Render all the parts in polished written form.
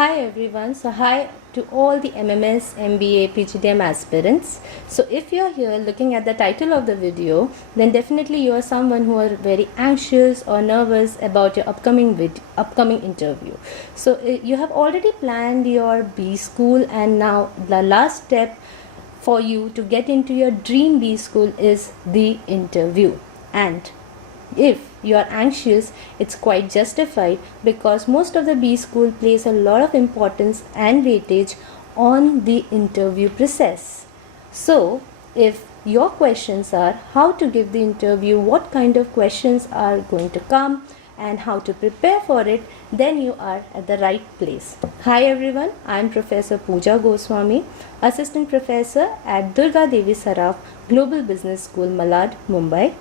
Hi everyone, so hi to all the MMS, MBA, PGDM aspirants. So if you are here looking at the title of the video, then definitely you are someone who are very anxious or nervous about your upcoming interview. So you have already planned your B school, and now the last step for you to get into your dream B school is the interview. And if you are anxious, it's quite justified, because most of the B school place a lot of importance and weightage on the interview process. So if your questions are how to give the interview, what kind of questions are going to come, and how to prepare for it, then you are at the right place. Hi everyone, I am Professor Pooja Goswami, Assistant Professor at Durga Devi Saraf Global Business School, Malad, Mumbai.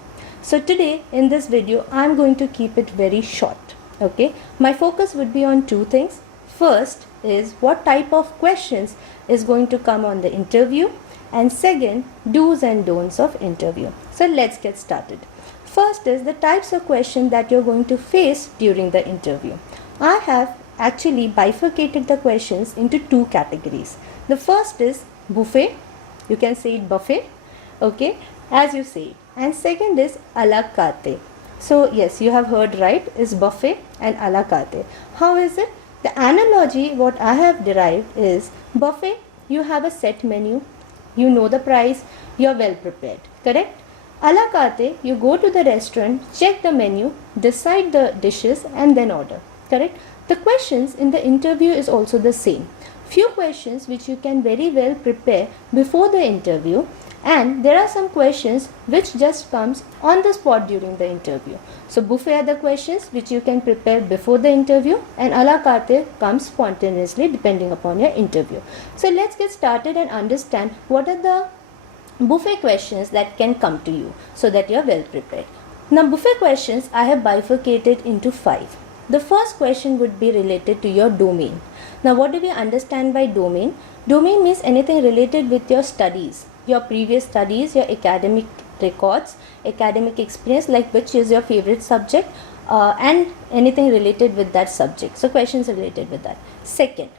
So today in this video I am going to keep it very short. Okay, my focus would be on two things. First is what type of questions is going to come on the interview, and second, do's and don'ts of interview. So let's get started. First is the types of questions that you're going to face during the interview. I have actually bifurcated the questions into two categories. The first is buffet, you can say it buffet, okay, as you say it. And second is a la carte. So yes, you have heard right, is buffet and a la carte. How is it? The analogy what I have derived is buffet, you have a set menu, you know the price, you are well prepared, correct? A la carte, you go to the restaurant, check the menu, decide the dishes and then order, correct? The questions in the interview is also the same. Few questions which you can very well prepare before the interview, and there are some questions which just comes on the spot during the interview. So buffet are the questions which you can prepare before the interview, and a la carte comes spontaneously depending upon your interview. So let's get started and understand what are the buffet questions that can come to you so that you are well prepared. Now buffet questions I have bifurcated into 5. The first question would be related to your domain. Now what do we understand by domain? Domain means anything related with your studies, your previous studies, your academic records, academic experience, like which is your favorite subject, and anything related with that subject. So questions related with that. Second,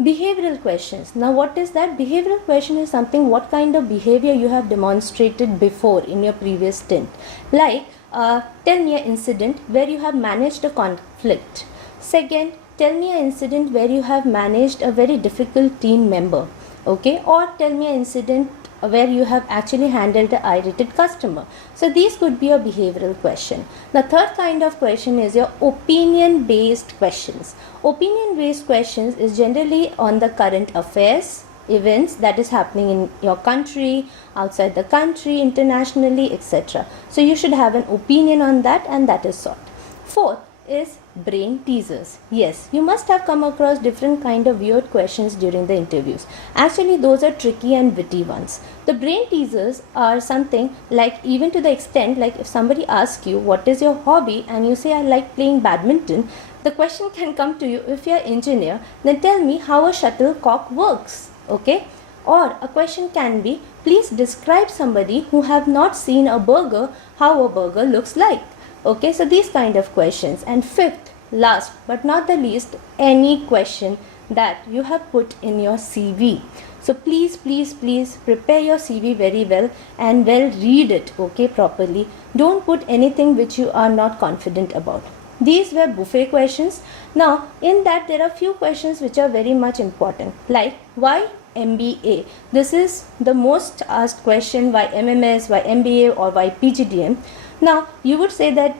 behavioral questions. Now what is that? Behavioral question is something what kind of behavior you have demonstrated before in your previous stint. Like tell me an incident where you have managed a conflict. Second, tell me an incident where you have managed a very difficult team member. Okay, or tell me an incident where you have actually handled an irritated customer. So these could be a behavioral question. The third kind of question is your opinion based questions. Opinion based questions is generally on the current affairs, events that is happening in your country, outside the country, internationally, etc. So you should have an opinion on that, and that is sought. Fourth is brain teasers. Yes, you must have come across different kind of weird questions during the interviews. Actually, those are tricky and witty ones. The brain teasers are something like, even to the extent like if somebody asks you what is your hobby and you say I like playing badminton, the question can come to you, if you are an engineer, then tell me how a shuttlecock works. Okay, or a question can be, please describe somebody who have not seen a burger, how a burger looks like. Okay, so these kind of questions. And fifth, last but not the least, any question that you have put in your CV. So please prepare your CV very well and well read it, okay, properly. Don't put anything which you are not confident about. These were buffet questions. Now in that there are few questions which are very much important, like why MBA? This is the most asked question. Why MMS, why MBA, or why PGDM? Now you would say that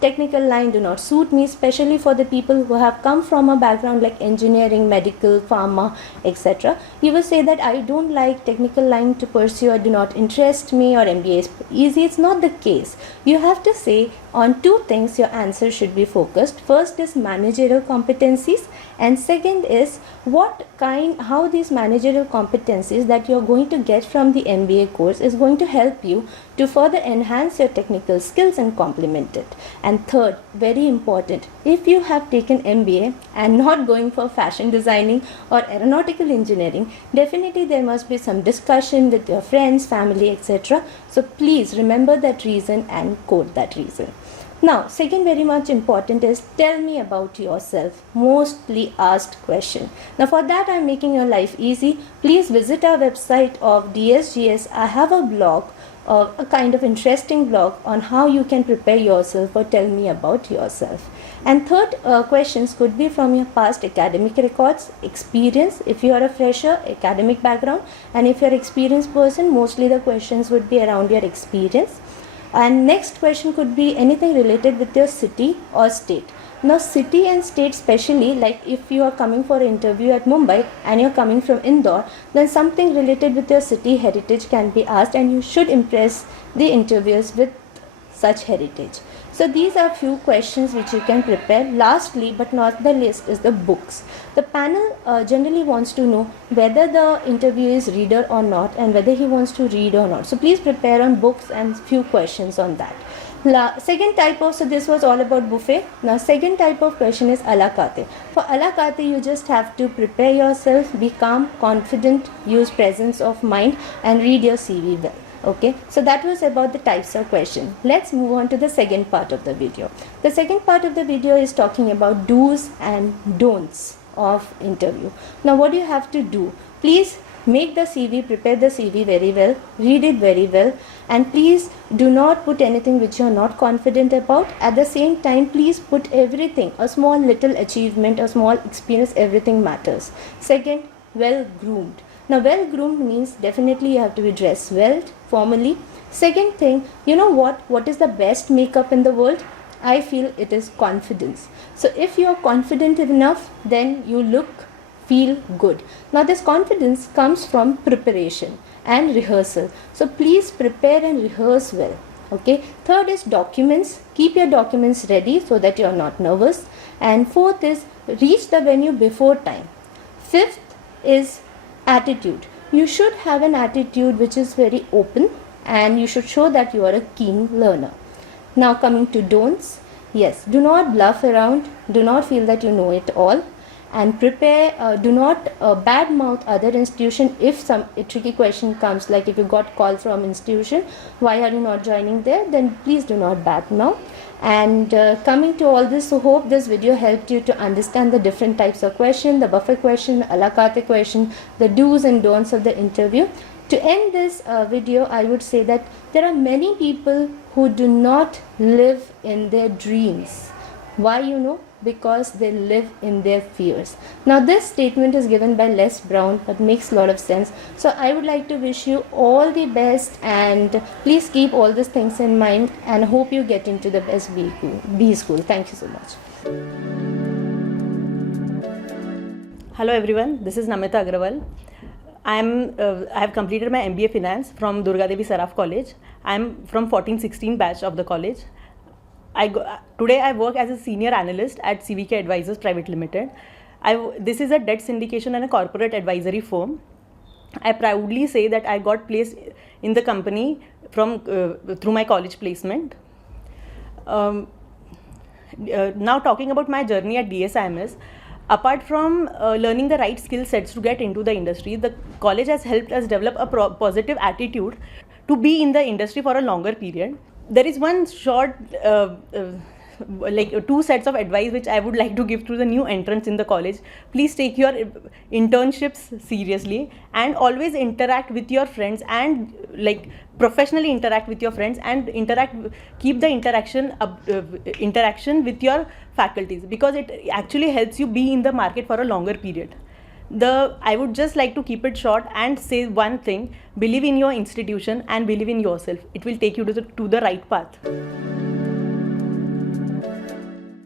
technical line do not suit me, especially for the people who have come from a background like engineering, medical, pharma, etc. You will say that I don't like technical line to pursue, or do not interest me, or MBA is easy. It's not the case. You have to say on two things your answer should be focused. First is managerial competencies, and second is how these managerial competencies that you're going to get from the MBA course is going to help you to further enhance your technical skills and complement it. And third, very important, if you have taken MBA and not going for fashion designing or aeronautical engineering, definitely there must be some discussion with your friends, family, etc. So please remember that reason and quote that reason. Now, second very much important is tell me about yourself. Mostly asked question. Now, for that I'm making your life easy. Please visit our website of DSGS. I have a blog, a kind of interesting blog on how you can prepare yourself or tell me about yourself. And third questions could be from your past academic records, experience. If you are a fresher, academic background, and if you're an experienced person, mostly the questions would be around your experience. And next question could be anything related with your city or state. Now, city and state especially, like if you are coming for an interview at Mumbai and you're coming from Indore, then something related with your city heritage can be asked, and you should impress the interviewers with such heritage. So these are few questions which you can prepare. Lastly but not the least is the books. The panel generally wants to know whether the interviewer is reader or not, and whether he wants to read or not. So please prepare on books and few questions on that. Second type of, so this was all about buffet. Now second type of question is a la carte. For a la carte, you just have to prepare yourself, be calm, confident, use presence of mind, and read your CV well. Okay, so that was about the types of question. Let's move on to the second part of the video. The second part of the video is talking about do's and don'ts of interview. Now what do you have to do? Please make the CV, prepare the CV very well, read it very well, and please do not put anything which you are not confident about. At the same time, please put everything, a small little achievement, a small experience, everything matters. Second, well groomed. Now well groomed means definitely you have to be dressed well, formally. Second thing, you know what is the best makeup in the world? I feel it is confidence. So if you are confident enough, then you feel good. Now this confidence comes from preparation and rehearsal. So please prepare and rehearse well. Okay. Third is documents. Keep your documents ready so that you are not nervous. And fourth is reach the venue before time. Fifth is attitude. You should have an attitude which is very open, and you should show that you are a keen learner. Now coming to don'ts. Yes, do not bluff around, do not feel that you know it all, and prepare, do not badmouth other institution. If a tricky question comes, like if you got call from institution, why are you not joining there, then please do not badmouth. And coming to all this, so hope this video helped you to understand the different types of question, the buffet question, a la carte question, the do's and don'ts of the interview. To end this video, I would say that there are many people who do not live in their dreams. Why, you know? Because they live in their fears. Now this statement is given by Les Brown, but makes a lot of sense. So I would like to wish you all the best, and please keep all these things in mind, and hope you get into the best B school. Thank you so much. Hello everyone, this is Namita Agrawal. I have completed my MBA Finance from Durga Devi Saraf College. I am from 14-16 batch of the college. Today I work as a senior analyst at CVK Advisors Private Limited. This is a debt syndication and a corporate advisory firm. I proudly say that I got placed in the company through my college placement. Now talking about my journey at DSIMS, apart from learning the right skill sets to get into the industry, the college has helped us develop a positive attitude to be in the industry for a longer period. There is one short, like two sets of advice which I would like to give to the new entrants in the college. Please take your internships seriously, and always interact with your friends, and like professionally interact with your friends, and keep the interaction with your faculties, because it actually helps you be in the market for a longer period. I would just like to keep it short and say one thing: believe in your institution and believe in yourself. It will take you to the right path.